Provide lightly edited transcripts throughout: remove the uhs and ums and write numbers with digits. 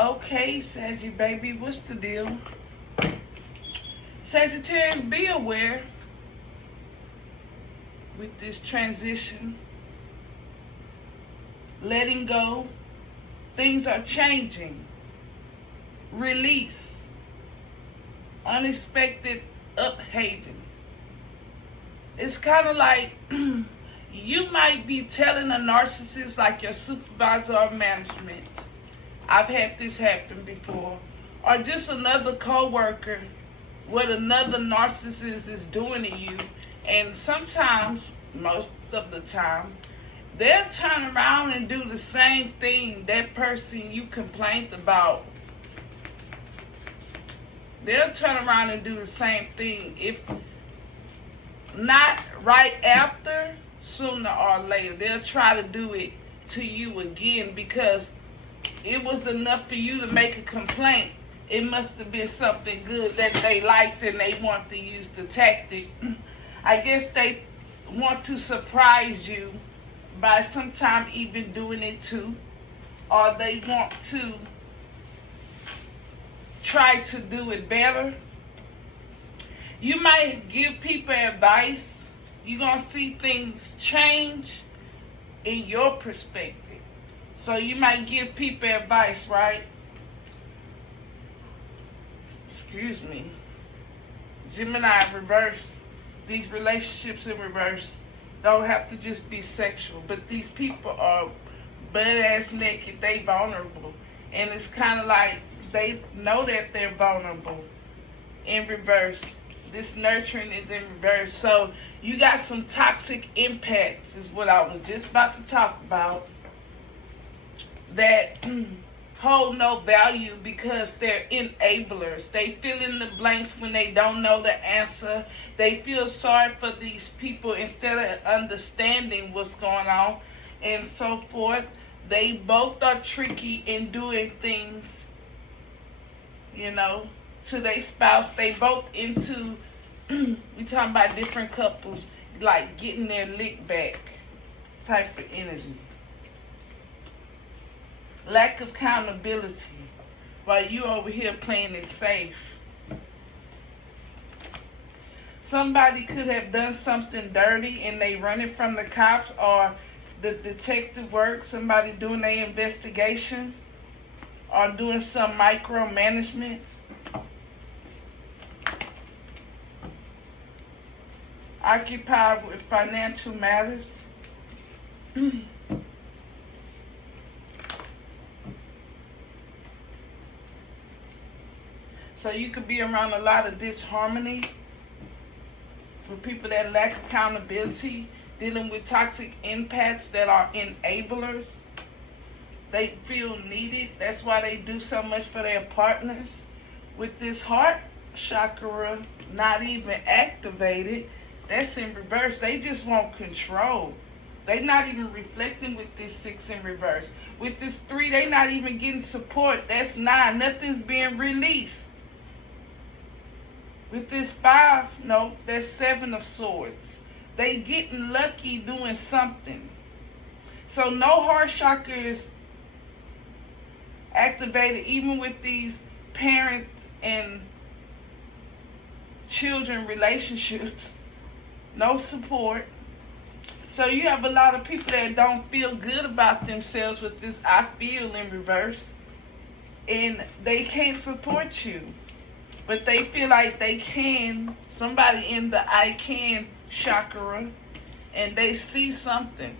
Okay, Saggy baby, what's the deal? Sagittarius, be aware with this transition, letting go. Things are changing. Release. Unexpected uphaving. It's kind of like you might be telling a narcissist, like your supervisor or management, I've had this happen before, or just another coworker, what another narcissist is doing to you, and sometimes, most of the time, they'll turn around and do the same thing that person you complained about. They'll turn around and do the same thing, if not right after, sooner or later. They'll try to do it to you again, because it was enough for you to make a complaint. It must have been something good that they liked and they want to use the tactic. I guess they want to surprise you by sometime even doing it too, or they want to try to do it better. You might give people advice. You're going to see things change in your perspective. So you might give people advice, right? Excuse me. Gemini in reverse. These relationships in reverse don't have to just be sexual, but these people are butt-ass naked. They vulnerable. And it's kind of like they know that they're vulnerable in reverse. This nurturing is in reverse. So you got some toxic impacts, is what I was just about to talk about, that hold no value because they're enablers. They fill in the blanks when they don't know the answer. They feel sorry for these people instead of understanding what's going on and so forth. They both are tricky in doing things, to their spouse. They both into, we talking about different couples, like getting their lick back type of energy. Lack of accountability while you over here playing it safe. Somebody could have done something dirty and they running from the cops or the detective work, somebody doing their investigation or doing some micromanagement. Occupied with financial matters. So you could be around a lot of disharmony for people that lack accountability, dealing with toxic impacts that are enablers. They feel needed. That's why they do so much for their partners. With this heart chakra not even activated, that's in reverse. They just want control. They not even reflecting with this 6 in reverse. With this 3, they not even getting support. That's 9. Nothing's being released. With this 5, no, that's 7 of swords. They getting lucky doing something. So no heart chakra is activated, even with these parent and children relationships. No support. So you have a lot of people that don't feel good about themselves with this I feel in reverse. And they can't support you. But they feel like they can. Somebody in the I can chakra. And they see something.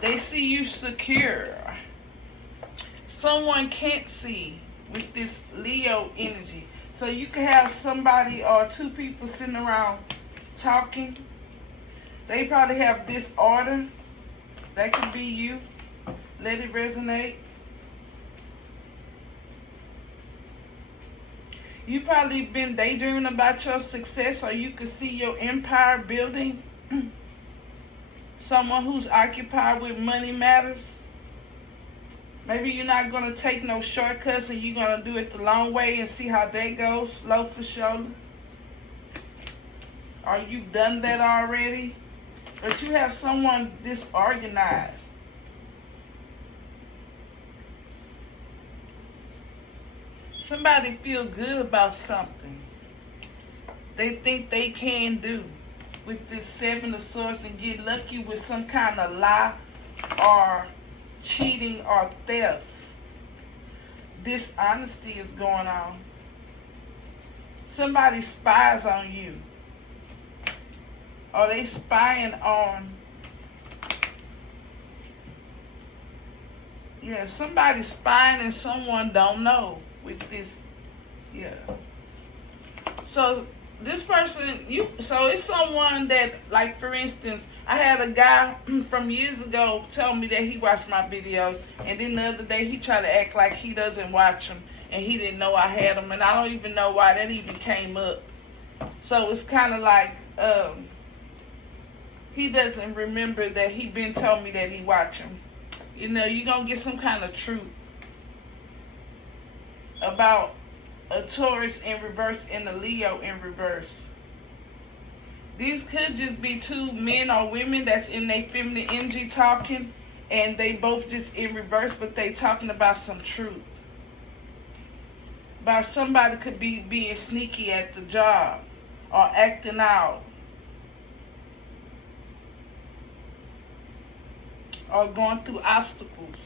They see you secure. Someone can't see with this Leo energy. So you can have somebody or 2 people sitting around talking. They probably have disorder. That could be you. Let it resonate. You probably been daydreaming about your success, or you could see your empire building. Someone who's occupied with money matters. Maybe you're not going to take no shortcuts and you're going to do it the long way and see how that goes, slow for shoulder. Or you've done that already. But you have someone disorganized. Somebody feel good about something they think they can do with this Seven of Swords and get lucky with some kind of lie or cheating or theft. Dishonesty is going on. Somebody spies on you. Or they spying on, yeah, somebody spying and someone don't know with this, yeah. So this person, so it's someone that, like for instance, I had a guy from years ago tell me that he watched my videos, and then the other day he tried to act like he doesn't watch them, and he didn't know I had them, and I don't even know why that even came up. So it's kind of like, he doesn't remember that he been telling me that he watch them. You know, you're going to get some kind of truth about a Taurus in reverse and a Leo in reverse. These could just be two men or women that's in their feminine energy talking, and they both just in reverse, but they talking about some truth. About somebody could be being sneaky at the job or acting out. Or going through obstacles.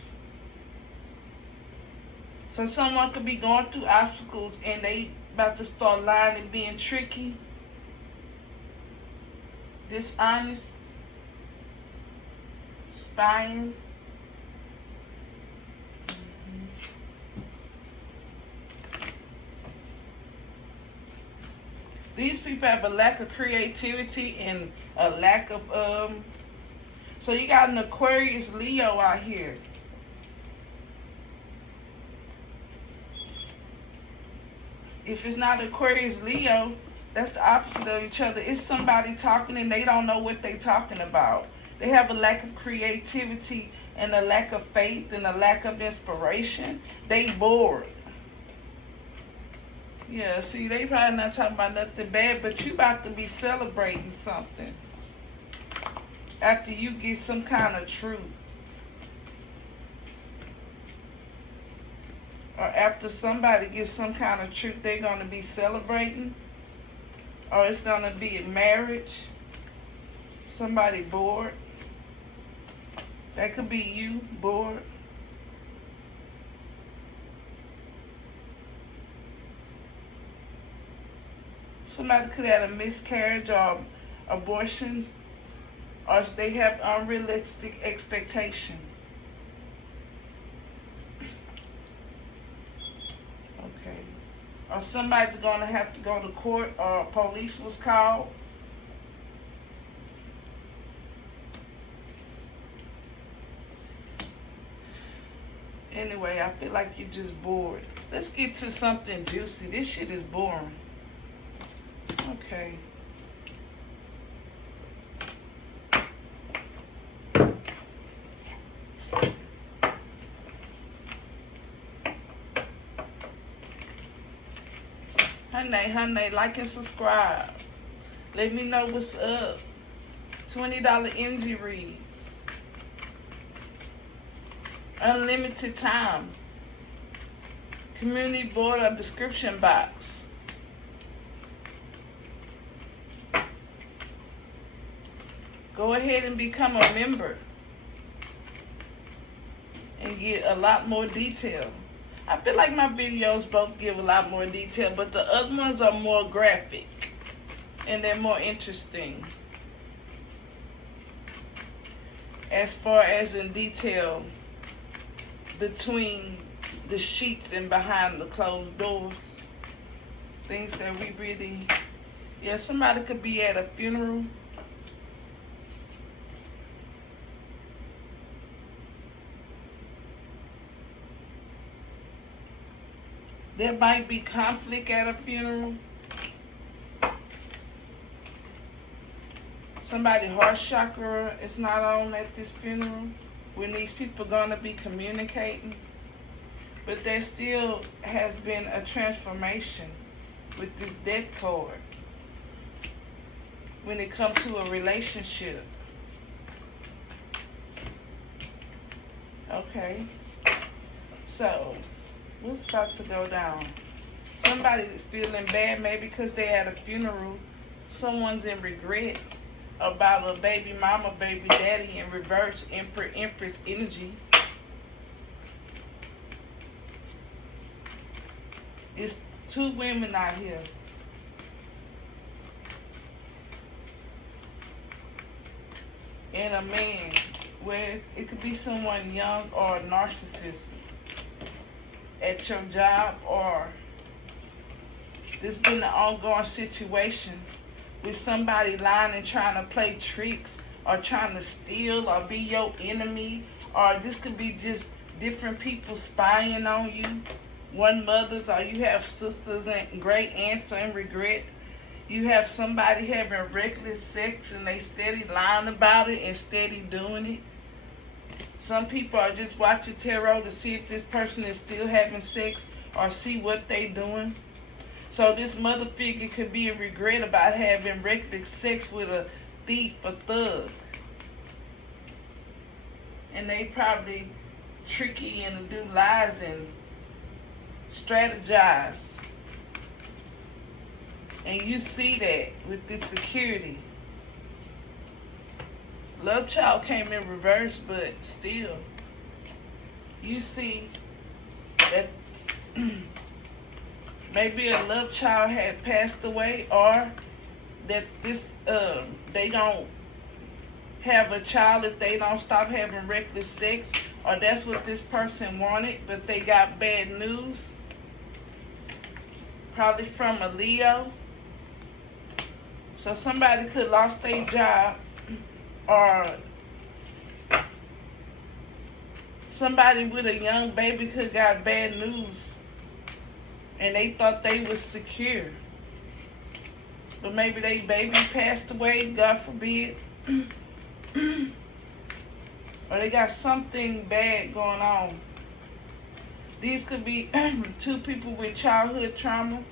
So someone could be going through obstacles and they about to start lying and being tricky, dishonest, spying. These people have a lack of creativity and a lack of so you got an Aquarius Leo out here. If it's not Aquarius Leo, that's the opposite of each other. It's somebody talking and they don't know what they're talking about. They have a lack of creativity and a lack of faith and a lack of inspiration. They bored. Yeah, see, they probably not talking about nothing bad, but you about to be celebrating something. After you get some kind of truth. Or after somebody gets some kind of truth, they're going to be celebrating. Or it's going to be a marriage. Somebody bored. That could be you, bored. Somebody could have a miscarriage or abortion. Or they have unrealistic expectation. Okay. Or somebody's going to have to go to court or police was called. Anyway, I feel like you're just bored. Let's get to something juicy. This shit is boring. Okay. Honey, like and subscribe. Let me know what's up. $20 energy reads. Unlimited time. Community board or description box. Go ahead and become a member and get a lot more detail. I feel like my videos both give a lot more detail, but the other ones are more graphic and they're more interesting as far as in detail between the sheets and behind the closed doors. Things that we really, yeah, somebody could be at a funeral. There might be conflict at a funeral. Somebody's heart chakra is not on at this funeral when these people are going to be communicating. But there still has been a transformation with this death card when it comes to a relationship. Okay. So what's about to go down? Somebody feeling bad maybe because they at a funeral. Someone's in regret about a baby mama, baby daddy in reverse, Empress energy. It's two women out here. And a man, where it could be someone young or a narcissist at your job, or there's been an ongoing situation with somebody lying and trying to play tricks or trying to steal or be your enemy, or this could be just different people spying on you. One mothers, or you have sisters and great aunts in regret. You have somebody having reckless sex and they steady lying about it and steady doing it. Some people are just watching tarot to see if this person is still having sex or see what they doing. So this mother figure could be in regret about having reckless sex with a thief, a thug. And they probably tricky and do lies and strategize. And you see that with this security. Love child came in reverse, but still, you see that maybe a love child had passed away, or that this they don't have a child if they don't stop having reckless sex, or that's what this person wanted, but they got bad news. Probably from a Leo. So somebody could lost their job, or somebody with a young baby could got bad news and they thought they was secure. But maybe they baby passed away, God forbid. Or they got something bad going on. These could be two people with childhood trauma.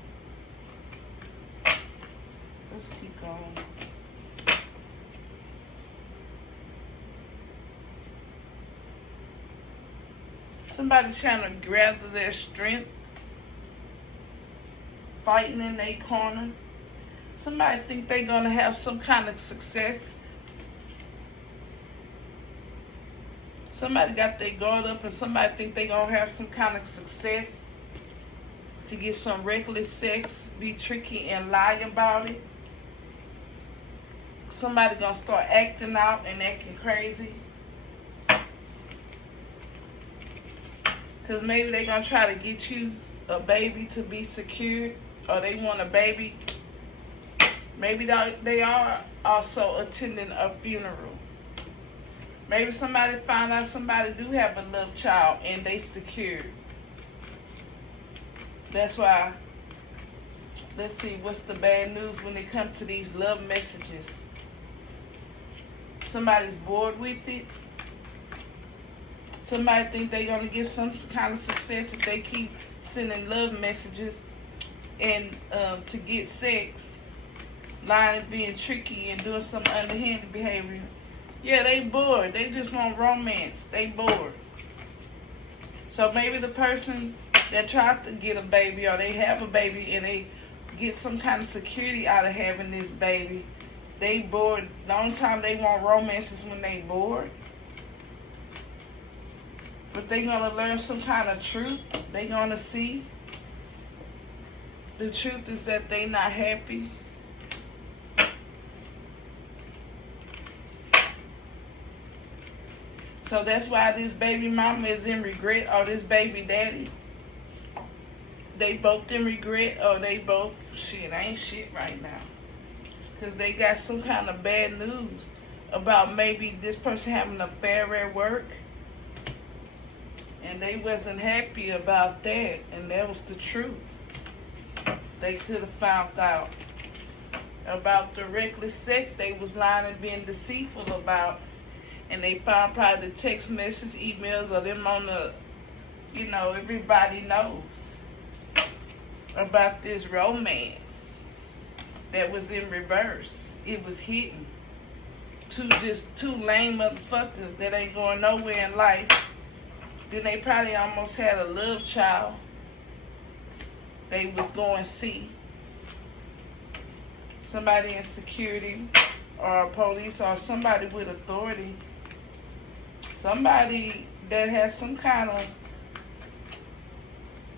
Let's keep going. Somebody's trying to gather their strength, fighting in their corner. Somebody think they're going to have some kind of success. Somebody got their guard up and somebody think they're going to have some kind of success to get some reckless sex, be tricky and lie about it. Somebody going to start acting out and acting crazy. Because maybe they're going to try to get you a baby to be secured, or they want a baby. Maybe they are also attending a funeral. Maybe somebody found out somebody do have a love child and they secured. That's why, let's see, what's the bad news when it comes to these love messages? Somebody's bored with it. Somebody think they're going to get some kind of success if they keep sending love messages and to get sex, lying and being tricky and doing some underhanded behavior. Yeah, they bored. They just want romance. They bored. So maybe the person that tried to get a baby, or they have a baby and they get some kind of security out of having this baby, they bored. The only time they want romance is when they bored. But they gonna learn some kind of truth. They gonna see. The truth is that they not happy. So that's why this baby mama is in regret, or this baby daddy. They both in regret, or they both ain't shit right now. Because they got some kind of bad news about maybe this person having an affair at work. And they wasn't happy about that. And that was the truth. They could have found out about the reckless sex they was lying and being deceitful about. And they found probably the text message, emails, or them on the, everybody knows about this romance that was in reverse. It was hidden. Two lame motherfuckers that ain't going nowhere in life. Then they probably almost had a love child. they was going see. Somebody in security or police or somebody with authority. Somebody that has some kind of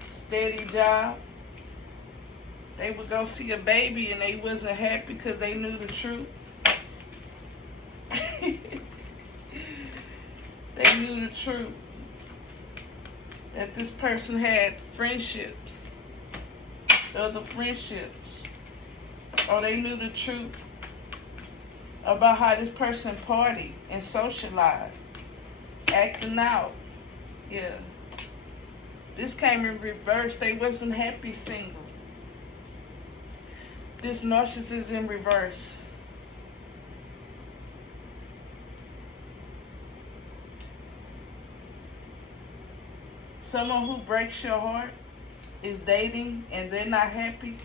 steady job. They would go see a baby and they wasn't happy because they knew the truth. They knew the truth. That this person had friendships, other friendships. Or they knew the truth about how this person partied and socialized, acting out. Yeah. This came in reverse. They wasn't happy single. This narcissist in reverse. Someone who breaks your heart is dating and they're not happy.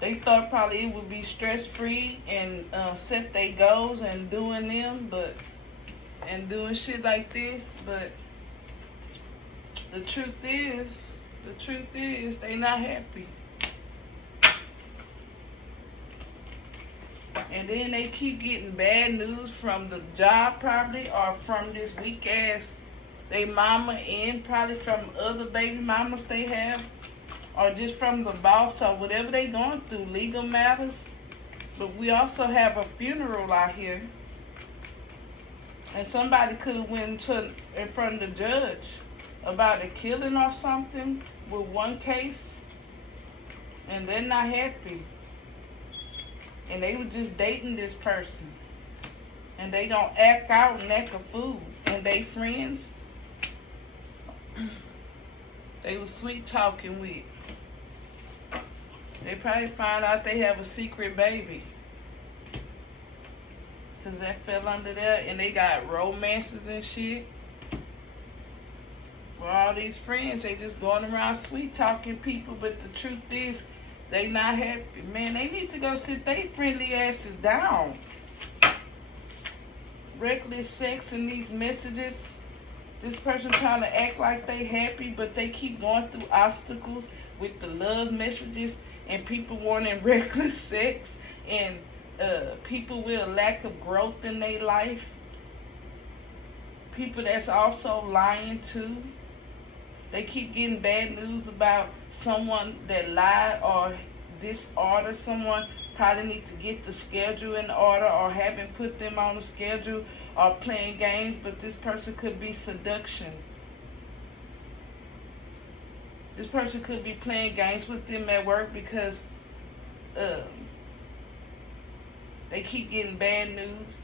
They thought probably it would be stress-free and set their goals and doing them, and doing shit like this, but the truth is they not happy. And then they keep getting bad news from the job probably, or from this weak ass they mama, and probably from other baby mamas they have, or just from the boss or whatever they going through, legal matters. But we also have a funeral out here. And somebody could have went in front of the judge about a killing or something with one case. And they're not happy. And they were just dating this person. And they gonna act out and act a fool. And they friends, they was sweet talking with. They probably find out they have a secret baby. Because that fell under there, and they got romances and shit. For all these friends, they just going around sweet talking people, but the truth is, they not happy. Man, they need to go sit their friendly asses down. Reckless sex in these messages. This person trying to act like they happy, but they keep going through obstacles with the love messages and people wanting reckless sex and people with a lack of growth in their life. People that's also lying too. They keep getting bad news about someone that lied or disordered someone. Probably need to get the schedule in order, or haven't put them on the schedule, or playing games, but this person could be seduction. This person could be playing games with them at work because they keep getting bad news,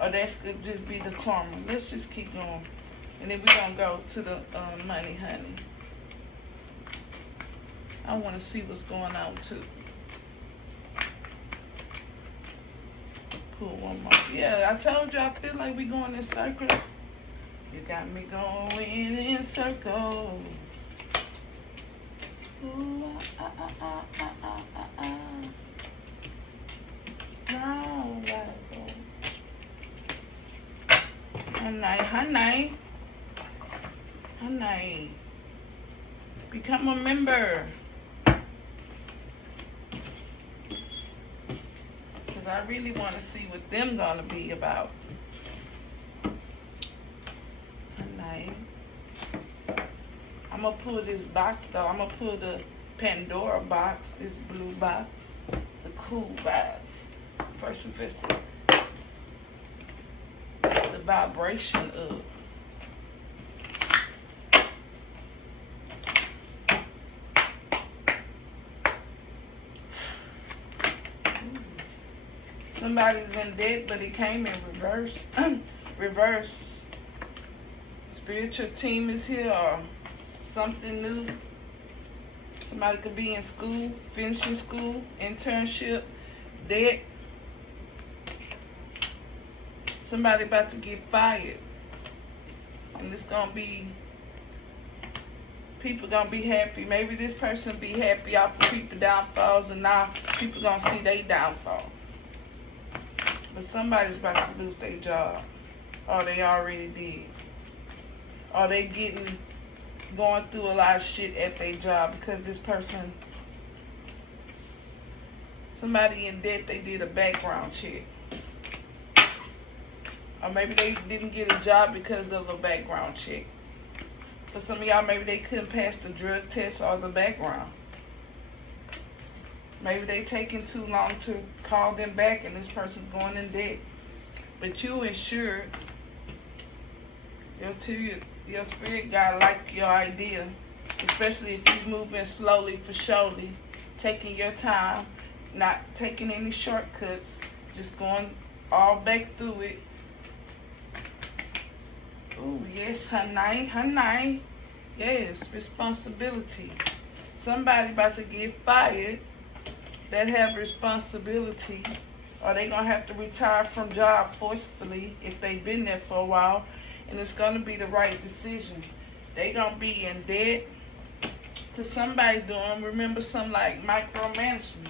or that could just be the karma. Let's just keep going. And then we're going to go to the money, honey. I want to see what's going on, too. Pull one more. Yeah, I told you I feel like we going in circles. You got me going in circles. Ooh, Honey. Become a member. Because I really want to see what them gonna be about. Honey. I'm gonna pull this box though. I'm gonna pull the Pandora box, this blue box, the cool box. First we fix the vibration up. Somebody's in debt, but it came in reverse. Reverse. Spiritual team is here, or something new. Somebody could be in school, finishing school, internship, debt. Somebody about to get fired. And it's gonna be, people gonna be happy. Maybe this person be happy off of people downfalls, and now people gonna see their downfall. But somebody's about to lose their job. Or they already did. Or they going through a lot of shit at their job because this person, somebody in debt, they did a background check. Or maybe they didn't get a job because of a background check. For some of y'all, maybe they couldn't pass the drug test or the background. Maybe they taking too long to call them back and this person's going in debt. But you insured. Your spirit guide like your idea. Especially if you're moving slowly for surely. Taking your time. Not taking any shortcuts. Just going all back through it. Oh, yes, honey. Yes, responsibility. Somebody about to get fired that have responsibility. Or they going to have to retire from job forcefully if they've been there for a while. And it's going to be the right decision. They going to be in debt. Because somebody doing, remember, some like micromanagement.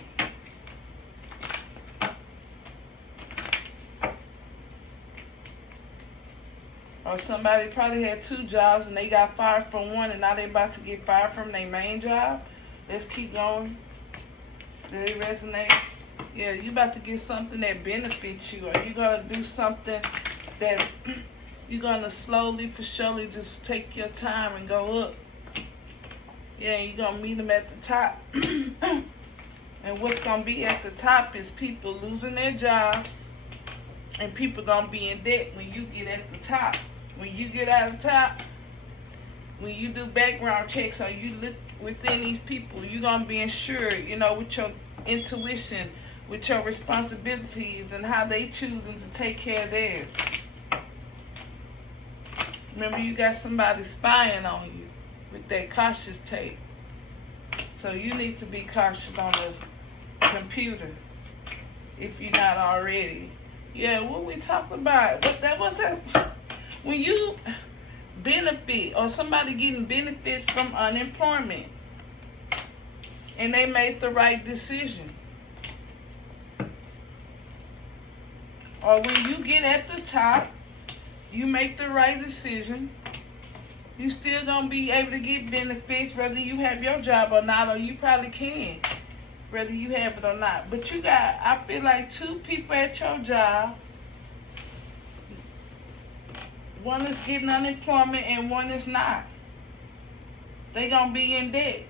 Or somebody probably had 2 jobs and they got fired from one and now they about to get fired from their main job. Let's keep going. Did it resonate? Yeah, you about to get something that benefits you, or you gonna do something that you're gonna slowly for surely just take your time and go up. Yeah, you're gonna meet them at the top. And what's gonna be at the top is people losing their jobs and people gonna be in debt when you get at the top. When you get out of top, when you do background checks or you look within these people, you're going to be insured, you know, with your intuition, with your responsibilities and how they choosing to take care of theirs. Remember, you got somebody spying on you with that cautious tape. So you need to be cautious on the computer if you're not already. Yeah, what we talking about? What's that? When you benefit or somebody getting benefits from unemployment and they made the right decision. Or when you get at the top, you make the right decision. You still gonna be able to get benefits whether you have your job or not, or you probably can, whether you have it or not. But you got, I feel like 2 people at your job. One is getting unemployment and one is not. They gonna be in debt.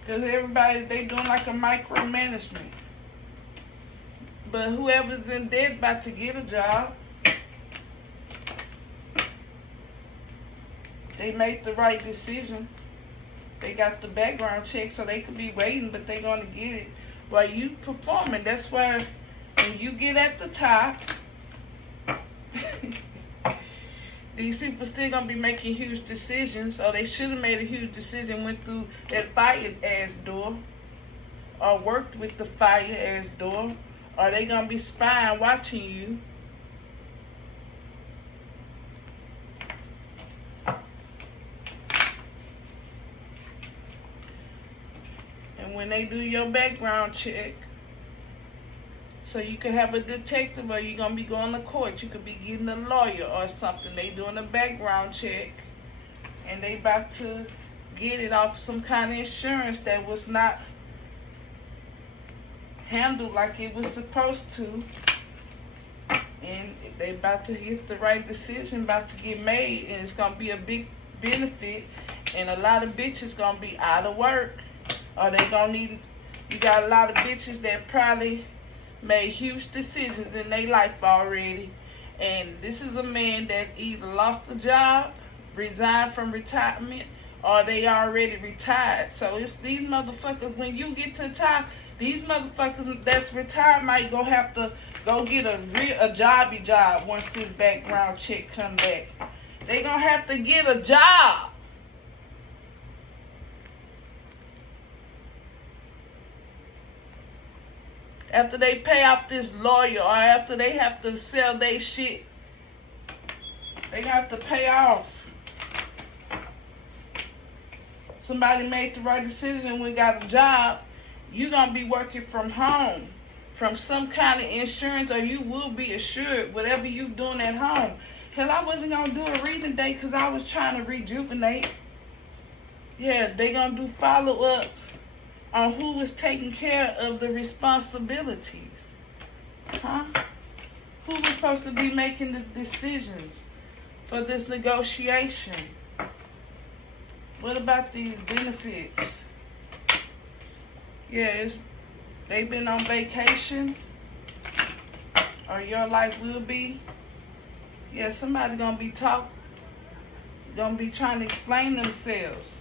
Because everybody, they doing like a micromanagement. But whoever's in debt about to get a job, they made the right decision. They got the background check, so they could be waiting, but they're going to get it while you performing. That's why when you get at the top, these people still going to be making huge decisions, or they should have made a huge decision, went through that fire-ass door, or worked with the fire-ass door, or they going to be spying, watching you. When they do your background check, so you could have a detective, or you're gonna be going to court, you could be getting a lawyer or something. They doing a background check and they about to get it off some kind of insurance that was not handled like it was supposed to, and they about to get the right decision about to get made, and it's gonna be a big benefit, and a lot of bitches gonna be out of work. Or they gonna need, you got a lot of bitches that probably made huge decisions in their life already. And this is a man that either lost a job, resigned from retirement, or they already retired. So it's these motherfuckers, when you get to the top, these motherfuckers that's retired might go have to go get a jobby job once this background check come back. They gonna have to get a job. After they pay off this lawyer, or after they have to sell their shit, they have to pay off. somebody made the right decision and we got a job, you're going to be working from home, from some kind of insurance, or you will be assured whatever you're doing at home. Hell, I wasn't going to do a reading day because I was trying to rejuvenate. Yeah, they going to do follow-up on who was taking care of the responsibilities. Huh? Who was supposed to be making the decisions for this negotiation? What about these benefits? Yeah, they've been on vacation, or your life will be. Yeah, somebody gonna be trying to explain themselves.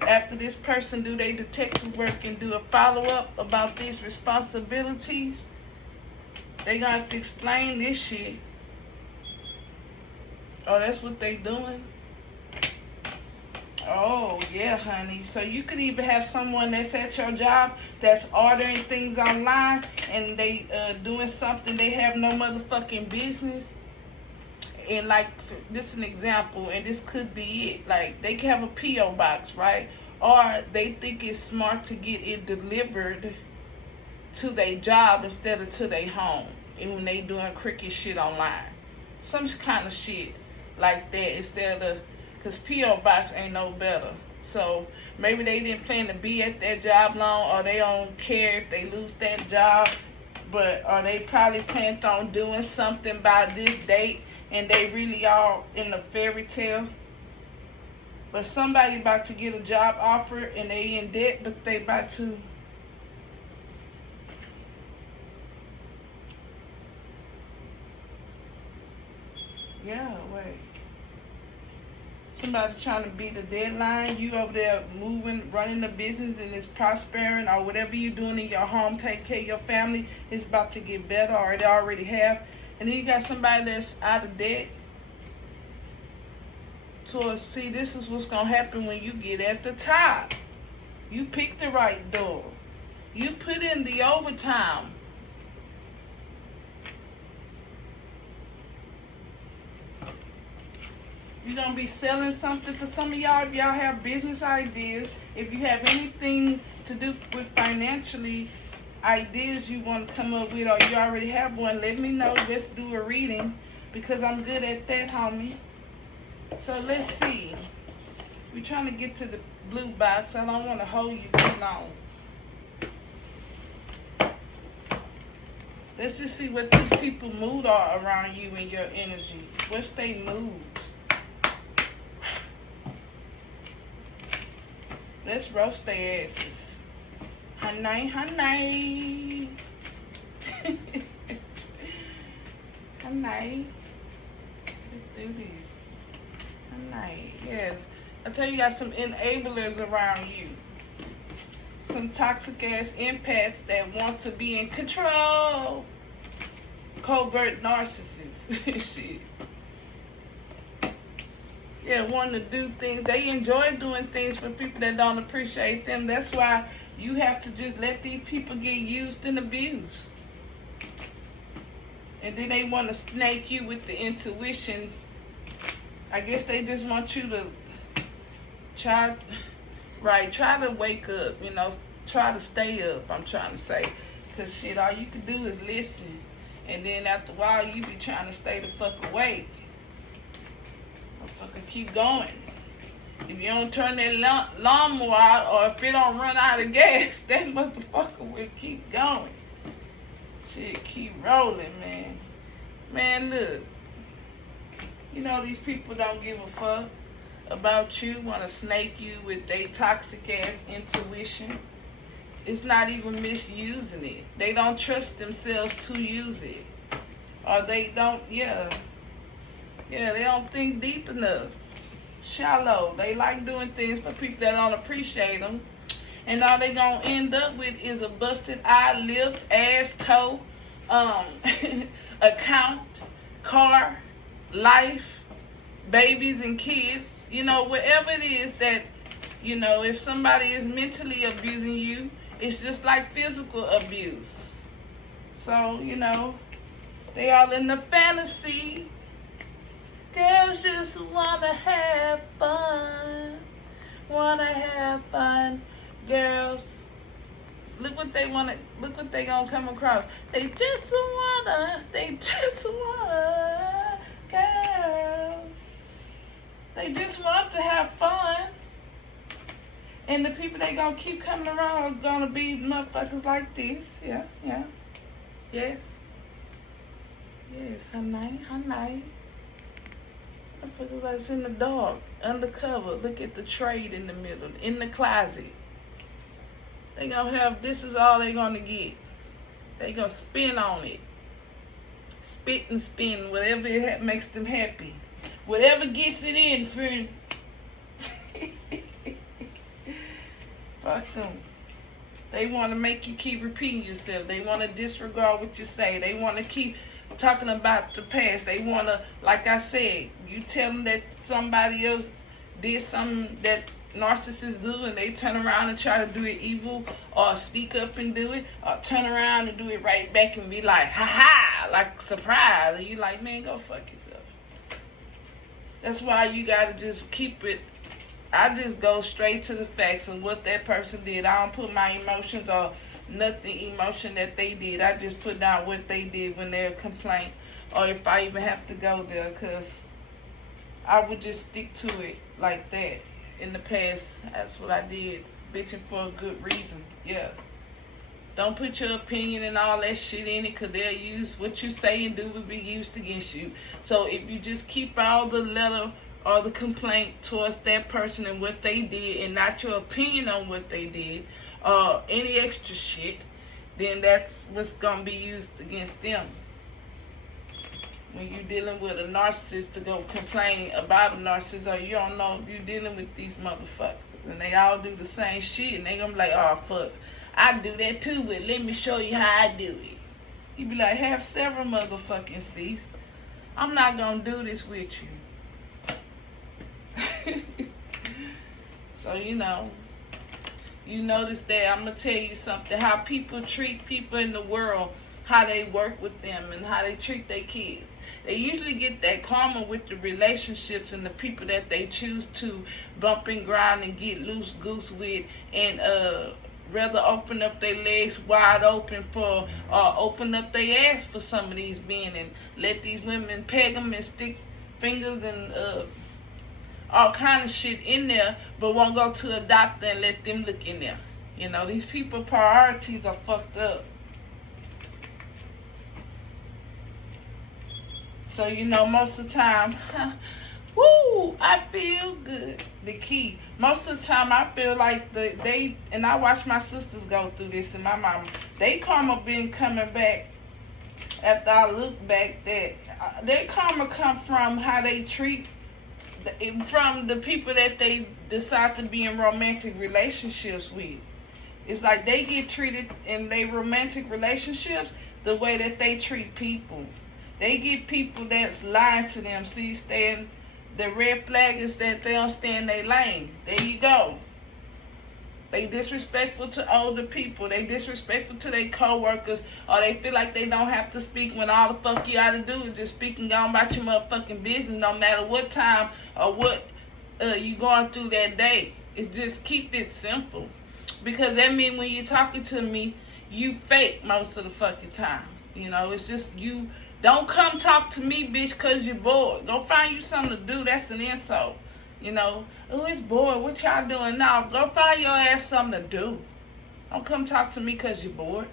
After this person do their detective work and do a follow-up about these responsibilities, they gonna have to explain this shit. Oh, that's what they doing? Oh, yeah, honey. So you could even have someone that's at your job that's ordering things online and they doing something they have no motherfucking business. And like, this is an example, and this could be it. Like, they can have a P.O. box, right? Or they think it's smart to get it delivered to their job instead of to their home. And when they doing cricket shit online. Some kind of shit like that instead of, because P.O. box ain't no better. So maybe they didn't plan to be at that job long, or they don't care if they lose that job, or they probably planned on doing something by this date and they really are in a fairy tale. But somebody about to get a job offer and they in debt, but they about to wait. Somebody trying to beat the deadline. You over there moving, running the business, and it's prospering, or whatever you're doing in your home, take care of your family, it's about to get better, or it already have. And then you got somebody that's out of debt. So see, this is what's gonna happen when you get at the top. You pick the right door. You put in the overtime. You're going to be selling something for some of y'all. If y'all have business ideas, if you have anything to do with financially ideas you want to come up with, or you already have one, let me know. Let's do a reading, because I'm good at that, homie. So let's see. We're trying to get to the blue box. I don't want to hold you too long. Let's just see what these people mood are around you and your energy. What's their moods? Let's roast their asses. Honey, honey. Honey. Let's do this. Honey. Yeah. I tell you, got some enablers around you. Some toxic ass empaths that want to be in control. Covert narcissists. Shit. Yeah, wanting to do things. They enjoy doing things for people that don't appreciate them. That's why you have to just let these people get used and abused. And then they want to snake you with the intuition. I guess they just want you to try to wake up, try to stay up, I'm trying to say. Because shit, all you can do is listen. And then after a while, you be trying to stay the fuck awake. Motherfucker, keep going. If you don't turn that lawnmower out, or if it don't run out of gas, that motherfucker will keep going. Shit, keep rolling, man. Man, look. These people don't give a fuck about you, want to snake you with their toxic ass intuition. It's not even misusing it. They don't trust themselves to use it. Or they don't, they don't think deep enough. Shallow. They like doing things for people that don't appreciate them. And all they gonna end up with is a busted eye, lip, ass, toe, account, car, life, babies and kids. Whatever it is that, if somebody is mentally abusing you, it's just like physical abuse. So, they all in the fantasy. Girls just wanna have fun. wanna have fun, girls. Look what they wanna. Look what they gonna come across. They just wanna. Girls. They just want to have fun. And the people they gonna keep coming around are gonna be motherfuckers like this. Yeah. Yes, honey. Motherfuckers that's in the dark, undercover. Look at the trade in the middle, in the closet. They gonna have, this is all they gonna get. They gonna spin on it. Spit and spin, whatever makes them happy. Whatever gets it in, friend. Fuck them. They want to make you keep repeating yourself. They want to disregard what you say. They want to keep talking about the past. They want to, like I said, you tell them that somebody else did something that narcissists do, and they turn around and try to do it evil, or sneak up and do it, or turn around and do it right back and be like, ha, like surprise. And you like, man, go fuck yourself. That's why you got to just keep it. I just go straight to the facts of what that person did. I don't put my emotions or nothing emotion that they did. I just put down what they did when they're complaint, or if I even have to go there, because I would just stick to it like that. In the past, that's what I did, bitching for a good reason. Yeah. Don't put your opinion and all that shit in it, because they'll use what you say and do will be used against you. So if you just keep all the letter or the complaint towards that person and what they did, and not your opinion on what they did, or any extra shit, then that's what's gonna be used against them. When you're dealing with a narcissist to go complain about a narcissist, or you don't know if you're dealing with these motherfuckers, and they all do the same shit, and they gonna be like, oh fuck, I do that too, but let me show you how I do it. You be like, have several motherfucking seats. I'm not gonna do this with you. So, you notice that I'm going to tell you something, how people treat people in the world, how they work with them, and how they treat their kids. They usually get that karma with the relationships and the people that they choose to bump and grind and get loose goose with, and rather open up their legs wide open for, or open up their ass for some of these men, and let these women peg them and stick fingers and all kind of shit in there, but won't go to a doctor and let them look in there. These people priorities are fucked up. So, most of the time, woo, I feel good. The key. Most of the time, I feel like and I watch my sisters go through this, and my mama, they karma been coming back after I look back, that their karma come from how they treat, from the people that they decide to be in romantic relationships with. It's like they get treated in their romantic relationships the way that they treat people. They get people that's lying to them. See, the red flag is that they don't stay in their lane. There you go. They disrespectful to older people. They disrespectful to their co-workers, or they feel like they don't have to speak when all the fuck you ought to do is just speak and go on about your motherfucking business, no matter what time or what you going through that day. It's just keep it simple. Because that means when you're talking to me, you fake most of the fucking time. It's just you don't come talk to me, bitch, because you're bored. Go find you something to do. That's an insult. Oh, it's bored. What y'all doing now? Go find your ass something to do. Don't come talk to me because you're bored.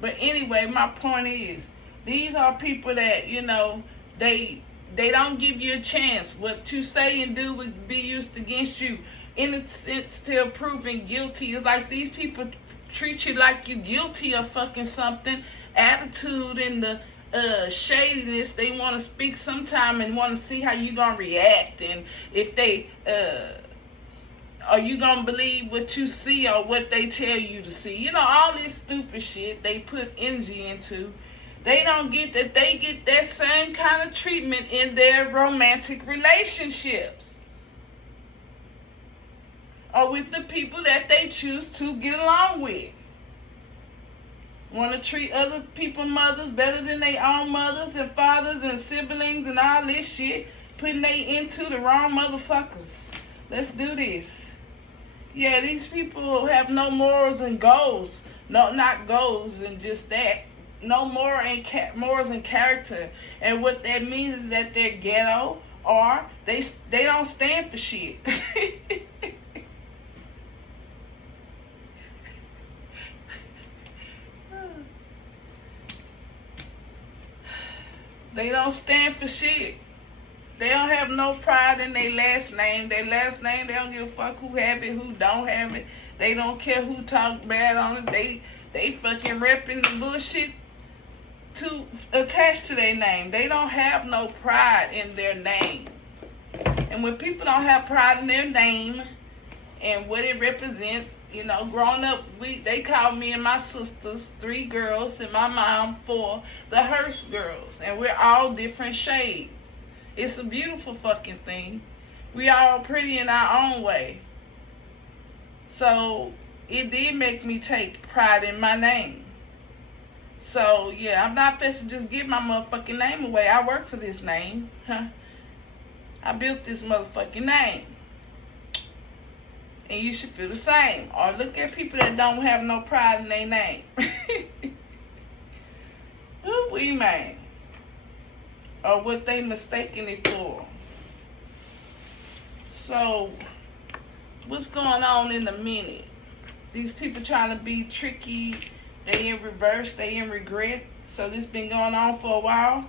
But anyway, my point is, these are people that, they don't give you a chance. What you say and do would be used against you. In a sense, till proven guilty. It's like these people treat you like you're guilty of fucking something. Attitude and the shadiness, they want to speak sometime and want to see how you gonna react, and if they are you gonna believe what you see or what they tell you to see. All this stupid shit they put energy into. They don't get that. They get that same kind of treatment in their romantic relationships, or with the people that they choose to get along with. Want to treat other people's mothers better than their own mothers and fathers and siblings and all this shit, putting they into the wrong motherfuckers. Let's do this. Yeah, these people have no morals and goals. No, not goals and just that. No morals and character. And what that means is that they're ghetto or they don't stand for shit. They don't stand for shit. They don't have no pride in their last name. Their last name, they don't give a fuck who have it, who don't have it. They don't care who talk bad on it. They fucking repping the bullshit to attach to their name. They don't have no pride in their name. And when people don't have pride in their name and what it represents, you know, growing up, they called me and my sisters, 3 girls, and my mom 4, the Hearst girls. And we're all different shades. It's a beautiful fucking thing. We all pretty in our own way. So it did make me take pride in my name. So yeah, I'm not supposed to just give my motherfucking name away. I work for this name. Huh? I built this motherfucking name. And you should feel the same. Or look at people that don't have no pride in their name. Who we man? Or what they mistaking it for. So, what's going on in the minute? These people trying to be tricky. They in reverse. They in regret. So this been going on for a while.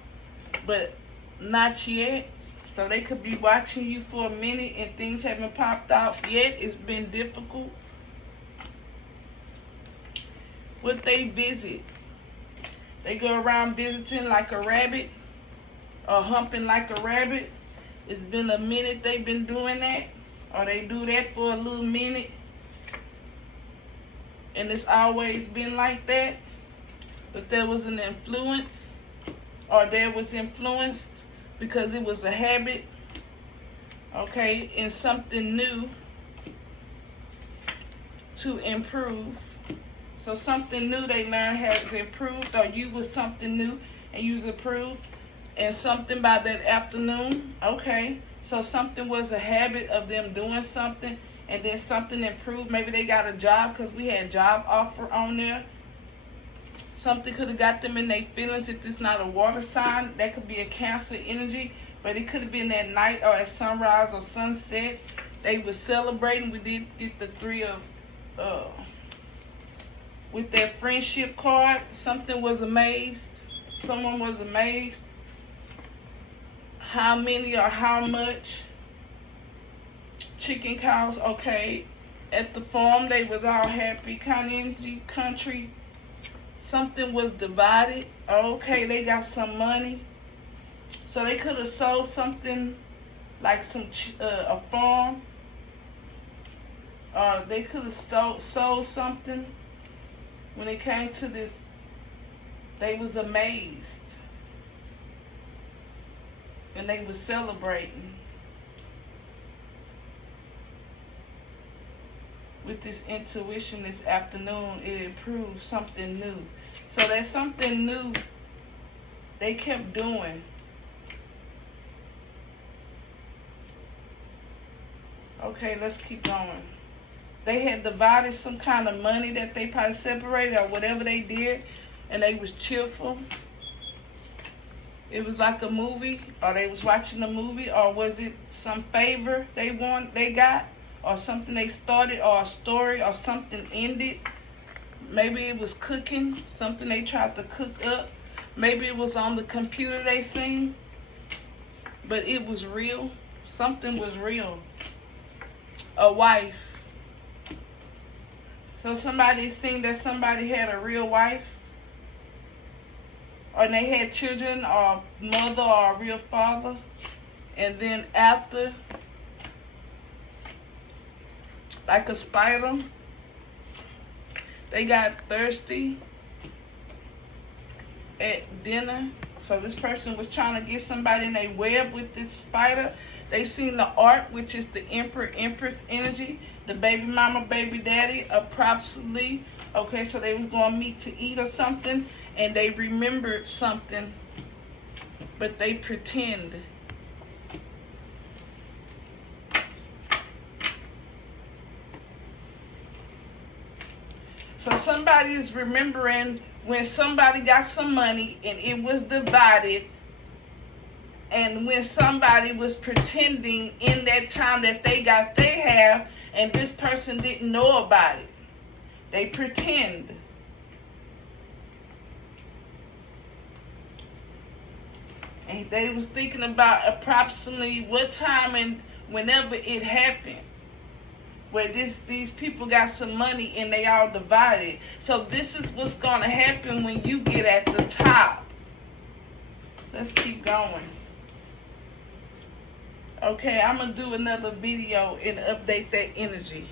But not yet. So they could be watching you for a minute and things haven't popped out yet. It's been difficult. What they visit. They go around visiting like a rabbit. Or humping like a rabbit. It's been a minute they've been doing that. Or they do that for a little minute. And it's always been like that. But there was an influence. Or there was influenced because it was a habit. Okay. And something new to improve. So something new they learned has improved. Or you was something new and you was improved. And something by that afternoon, okay. So something was a habit of them doing something, and then something improved. Maybe they got a job because we had job offer on there. Something could have got them in their feelings. If it's not a water sign, that could be a Cancer energy. But it could have been at night or at sunrise or sunset. They were celebrating. We did get the 3 of, with that friendship card. Something was amazed. Someone was amazed. How many or how much? Chicken cows, okay. At the farm, they was all happy. Country. Something was divided. Okay, they got some money. So they could have sold something like a farm. They could have sold something. When it came to this, they was amazed. And they were celebrating with this intuition this afternoon. It improved something new. So that's something new they kept doing. Okay, let's keep going. They had divided some kind of money that they probably separated or whatever they did, and they was cheerful. It was like a movie, or they was watching a movie, or was it some favor they got, or something they started, or a story, or something ended. Maybe it was cooking, something they tried to cook up. Maybe it was on the computer they seen, but it was real. Something was real. A wife. So somebody seen that somebody had a real wife. Or they had children, or a mother, or a real father. And then after, like a spider, they got thirsty at dinner. So this person was trying to get somebody in a web with this spider. They seen the ark, which is the Emperor, Empress energy. The baby mama, baby daddy, approximately. Okay, so they was going to meet to eat or something. And they remembered something, but they pretend. So somebody is remembering when somebody got some money and it was divided, and when somebody was pretending in that time that they got their half and this person didn't know about it. They pretend. And they was thinking about approximately what time and whenever it happened, where these people got some money and they all divided. So this is what's going to happen when you get at the top. Let's keep going. Okay, I'm going to do another video and update that energy.